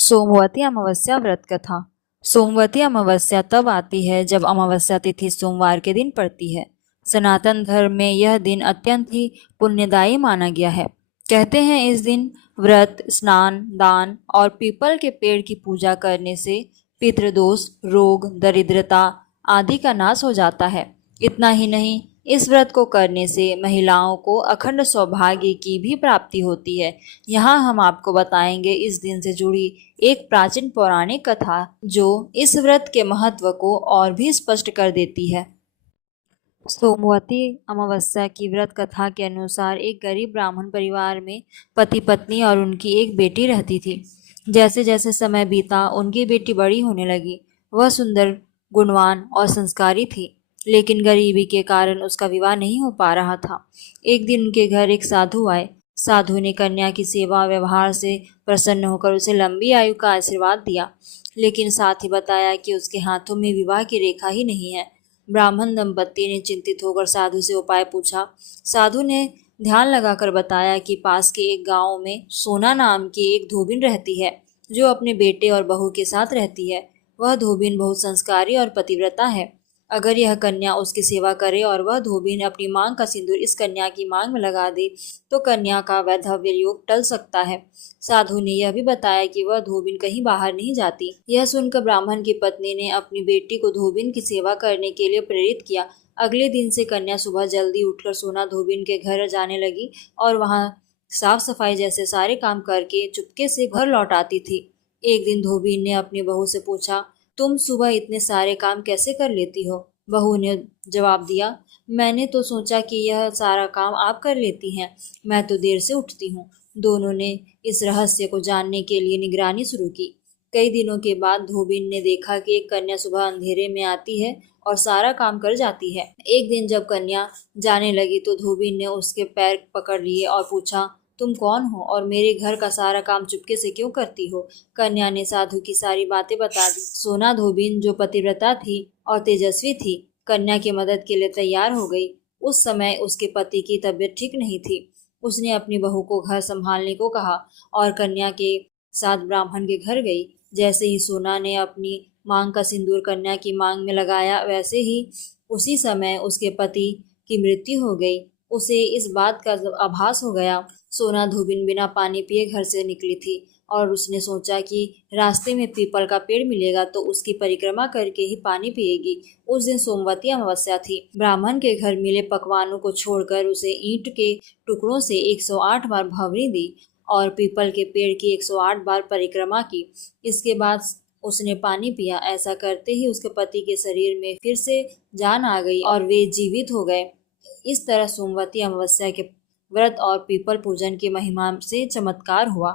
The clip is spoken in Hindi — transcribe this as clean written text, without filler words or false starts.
सोमवती अमावस्या व्रत कथा। सोमवती अमावस्या तब आती है जब अमावस्या तिथि सोमवार के दिन पड़ती है। सनातन धर्म में यह दिन अत्यंत ही पुण्यदायी माना गया है। कहते हैं इस दिन व्रत, स्नान, दान और पीपल के पेड़ की पूजा करने से पितृदोष, रोग, दरिद्रता आदि का नाश हो जाता है। इतना ही नहीं, इस व्रत को करने से महिलाओं को अखंड सौभाग्य की भी प्राप्ति होती है। यहाँ हम आपको बताएंगे इस दिन से जुड़ी एक प्राचीन पौराणिक कथा जो इस व्रत के महत्व को और भी स्पष्ट कर देती है। सोमवती अमावस्या की व्रत कथा के अनुसार एक गरीब ब्राह्मण परिवार में पति पत्नी और उनकी एक बेटी रहती थी। जैसे जैसे समय बीता उनकी बेटी बड़ी होने लगी। वह सुंदर, गुणवान और संस्कारी थी, लेकिन गरीबी के कारण उसका विवाह नहीं हो पा रहा था। एक दिन उनके घर एक साधु आए। साधु ने कन्या की सेवा व्यवहार से प्रसन्न होकर उसे लंबी आयु का आशीर्वाद दिया, लेकिन साथ ही बताया कि उसके हाथों में विवाह की रेखा ही नहीं है। ब्राह्मण दंपत्ति ने चिंतित होकर साधु से उपाय पूछा। साधु ने ध्यान लगाकर बताया कि पास के एक गांव में सोना नाम की एक धोबिन रहती है, जो अपने बेटे और बहू के साथ रहती है। वह धोबिन बहुत संस्कारी और पतिव्रता है। अगर यह कन्या उसकी सेवा करे और वह धोबिन अपनी मांग का सिंदूर इस कन्या की मांग में लगा दे तो कन्या का वैधव्य योग टल सकता है। साधु ने यह भी बताया कि वह धोबिन कहीं बाहर नहीं जाती। यह सुनकर ब्राह्मण की पत्नी ने अपनी बेटी को धोबिन की सेवा करने के लिए प्रेरित किया। अगले दिन से कन्या सुबह जल्दी उठकर सोना धोबिन के घर जाने लगी और वहां साफ सफाई जैसे सारे काम करके चुपके से घर लौट आती थी। एक दिन धोबिन ने अपनी बहू से पूछा, तुम सुबह इतने सारे काम कैसे कर लेती हो? बहू ने जवाब दिया, मैंने तो सोचा कि यह सारा काम आप कर लेती हैं, मैं तो देर से उठती हूँ। दोनों ने इस रहस्य को जानने के लिए निगरानी शुरू की। कई दिनों के बाद धोबिन ने देखा कि एक कन्या सुबह अंधेरे में आती है और सारा काम कर जाती है। एक दिन जब कन्या जाने लगी तो धोबिन ने उसके पैर पकड़ लिए और पूछा, तुम कौन हो और मेरे घर का सारा काम चुपके से क्यों करती हो? कन्या ने साधु की सारी बातें बता दी। सोना धोबिन, जो पतिव्रता थी और तेजस्वी थी, कन्या की मदद के लिए तैयार हो गई। उस समय उसके पति की तबीयत ठीक नहीं थी। उसने अपनी बहू को घर संभालने को कहा और कन्या के साथ ब्राह्मण के घर गई। जैसे ही सोना ने अपनी मांग का सिंदूर कन्या की मांग में लगाया, वैसे ही उसी समय उसके पति की मृत्यु हो गई। उसे इस बात का आभास हो गया। सोना धोबिन बिना पानी पिए घर से निकली थी और उसने सोचा कि रास्ते में पीपल का पेड़ मिलेगा तो उसकी परिक्रमा करके ही पानी पिएगी। उस दिन सोमवती अमावस्या थी। ब्राह्मण के घर मिले पकवानों को छोड़कर उसे ईंट के टुकड़ों से 108 बार भंवरी दी और पीपल के पेड़ की 108 बार परिक्रमा की। इसके बाद उसने पानी पिया। ऐसा करते ही उसके पति के शरीर में फिर से जान आ गई और वे जीवित हो गए। इस तरह सोमवती अमावस्या के व्रत और पीपल पूजन की महिमा से चमत्कार हुआ।